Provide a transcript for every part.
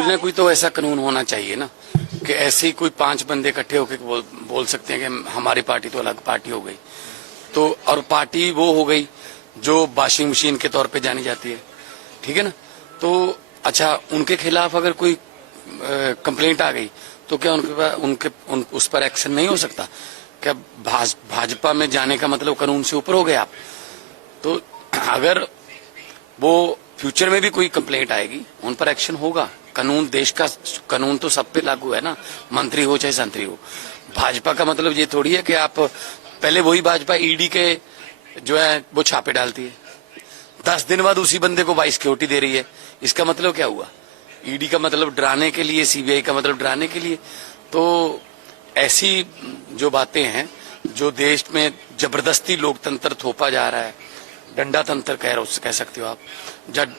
कुछ ना कोई तो ऐसा कानून होना चाहिए ना कि ऐसे ही कोई 5 बंदे इकट्ठे होकर बोल सकते हैं कि हमारी पार्टी तो अलग पार्टी हो गई। तो और पार्टी वो हो गई जो वॉशिंग मशीन के तौर पे जानी जाती है, ठीक है ना। तो अच्छा, उनके खिलाफ अगर कोई कंप्लेंट आ गई तो क्या उस पर एक्शन नहीं हो सकता? क्या भाजपा में जाने का मतलब कानून से ऊपर हो गए आप? तो अगर वो फ्यूचर में भी कोई कंप्लेंट आएगी उन पर एक्शन होगा। कानून, देश का कानून तो सब पे लागू है ना, मंत्री हो चाहे संतरी हो। भाजपा का मतलब ये थोड़ी है कि आप पहले वही भाजपा ईडी के जो है वो छापे डालती है, 10 दिन बाद उसी बंदे को वाइस सिक्योरिटी दे रही है। इसका मतलब क्या हुआ? ईडी का मतलब डराने के लिए, सीबीआई का मतलब डराने के लिए। तो ऐसी जो बातें हैं, जो देश में जबरदस्ती लोकतंत्र थोपा जा रहा है, डंडा तंत्र कह सकते हो आप, जब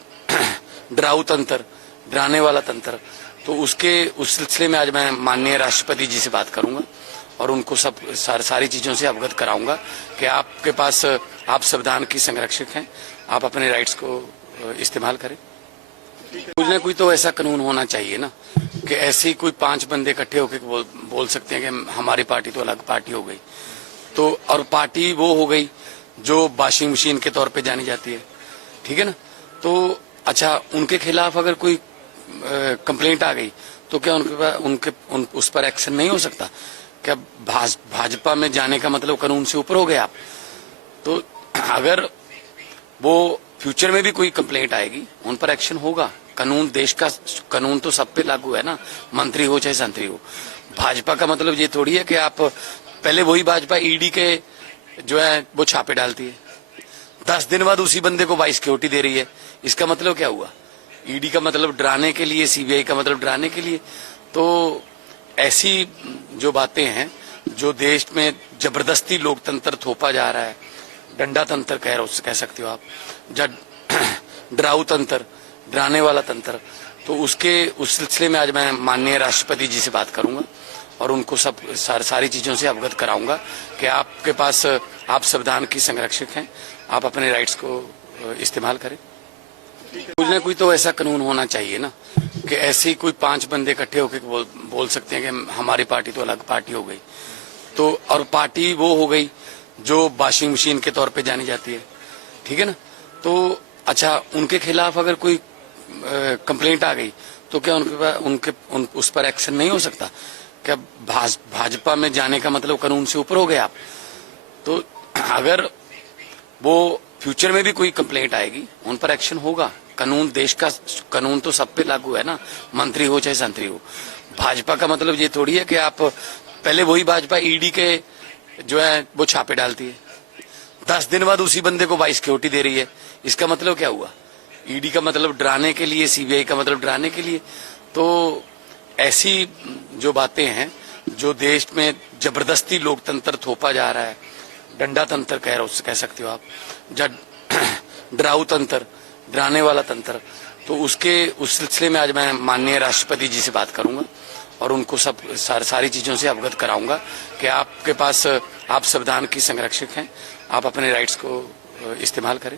डराऊ तंत्र, डराने वाला तंत्र, तो उस सिलसिले में आज मैं माननीय राष्ट्रपति जी से बात करूंगा और उनको सारी चीजों से अवगत कराऊंगा कि आपके पास, आप संविधान की संरक्षक हैं, आप अपने राइट्स को इस्तेमाल करें। कुछ ना कोई तो ऐसा कानून होना चाहिए ना कि ऐसे ही कोई 5 बंदे इकट्ठे होकर बोल सकते हैं कि हमारी पार्टी तो अलग पार्टी हो गई। तो और पार्टी वो हो गई जो वॉशिंग मशीन के तौर पे जानी जाती है, ठीक है ना। तो अच्छा, उनके खिलाफ अगर कोई कंप्लेंट आ गई तो क्या उस पर एक्शन नहीं हो सकता? क्या भाजपा में जाने का मतलब कानून से ऊपर हो गए आप? तो अगर वो फ्यूचर में भी कोई कंप्लेंट आएगी उन पर एक्शन होगा। कानून, देश का कानून तो सब पे लागू है ना, मंत्री हो चाहे संतरी हो। भाजपा का मतलब ये थोड़ी है कि आप पहले वही भाजपा ईडी के जो है वो छापे डालती है, 10 दिन बाद उसी बंदे को वाइस सिक्योरिटी दे रही है। इसका मतलब क्या हुआ? ईडी का मतलब डराने के लिए, सीबीआई का मतलब डराने के लिए। तो ऐसी जो बातें हैं, जो देश में जबरदस्ती लोकतंत्र थोपा जा रहा है, डंडा तंत्र कह सकते हो आप, जब डराऊ तंत्र, डराने वाला तंत्र, तो उस सिलसिले में आज मैं माननीय राष्ट्रपति जी से बात करूंगा और उनको सारी चीजों से अवगत कराऊंगा कि आपके पास, आप संविधान की संरक्षक हैं, आप अपने राइट्स को इस्तेमाल करें। कुछ ना कोई तो ऐसा कानून होना चाहिए ना कि ऐसे ही कोई 5 बंदे इकट्ठे होकर बोल सकते हैं कि हमारी पार्टी तो अलग पार्टी हो गई। तो और पार्टी वो हो गई जो वॉशिंग मशीन के तौर पे जानी जाती है, ठीक है ना। तो अच्छा, उनके खिलाफ अगर कोई कंप्लेंट आ गई तो क्या उस पर एक्शन नहीं हो सकता? क्या भाजपा में जाने का मतलब कानून से ऊपर हो गए आप? तो अगर वो फ्यूचर में भी कोई कंप्लेंट आएगी उन पर एक्शन होगा। कानून, देश का कानून तो सब पे लागू है ना, मंत्री हो चाहे संतरी हो। भाजपा का मतलब ये थोड़ी है कि आप पहले वही भाजपा ईडी के जो है वो छापे डालती है, 10 दिन बाद उसी बंदे को वाइस सिक्योरिटी दे रही है। इसका मतलब क्या हुआ? ईडी का मतलब डराने के लिए, सीबीआई का मतलब डराने के लिए। तो ऐसी जो बातें हैं, जो देश में जबरदस्ती लोकतंत्र थोपा जा रहा है, डंडा तंत्र कह सकते हो आप, जब डराऊ तंत्र, डराने वाला तंत्र, तो उस सिलसिले में आज मैं माननीय राष्ट्रपति जी से बात करूंगा और उनको सारी चीजों से अवगत कराऊंगा कि आपके पास, आप संविधान की संरक्षक हैं, आप अपने राइट्स को इस्तेमाल करें।